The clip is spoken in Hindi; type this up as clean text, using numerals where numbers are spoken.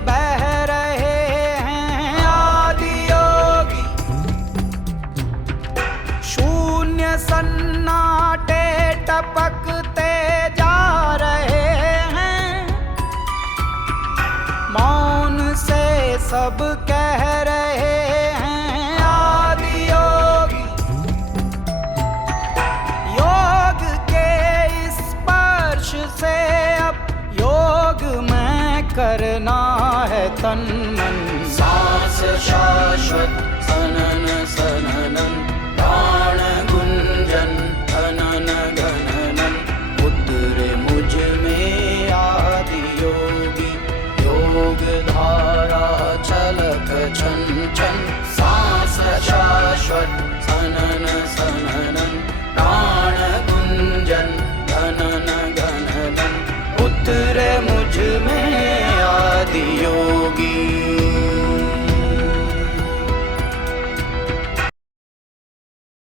बह रहे हैं आदि योगी। शून्य सन्नाटे टपकते जा रहे हैं, मौन से सब कह रहे हैं आदि योगी। योग के इस स्पर्श से अब योग में करना है तन मन। सांस शाश्वत सनन सननन